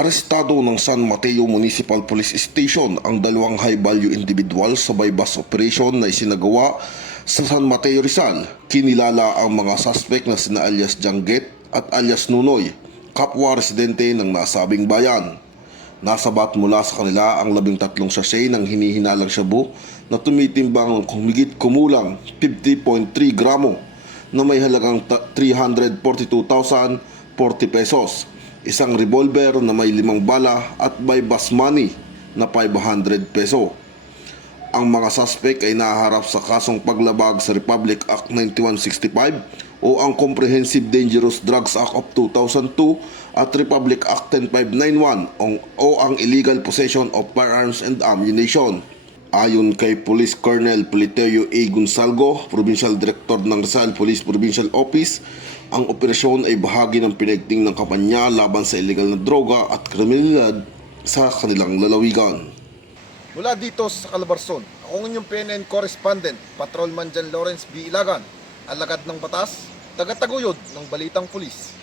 Arestado ng San Mateo Municipal Police Station ang dalawang high-value individual sa bypass operation na isinagawa sa San Mateo, Rizal. Kinilala ang mga suspect na sina alias Jangget at alias Nunoy, kapwa residente ng nasabing bayan. Nasabat mula sa kanila ang 13 sachet ng hinihinalang shabu na tumitimbang humigit kumulang 50.3 gramo na may halagang 342,040 pesos, isang revolver na may 5 bala at bypass money na 500 peso. Ang mga suspect ay nahaharap sa kasong paglabag sa Republic Act 9165 o ang Comprehensive Dangerous Drugs Act of 2002 at Republic Act 10591 o ang Illegal Possession of Firearms and Ammunition. Ayon kay Police Colonel Politeo A. Gonsalgo, Provincial Director ng Rizal Police Provincial Office, ang operasyon ay bahagi ng pinagting ng kampanya laban sa illegal na droga at kriminalidad sa kanilang lalawigan. Mula dito sa Calabarzon, ako ang inyong PNN correspondent, Patrolman Jan Lawrence B. Ilagan, alagad ng batas, tagataguyod ng Balitang Pulis.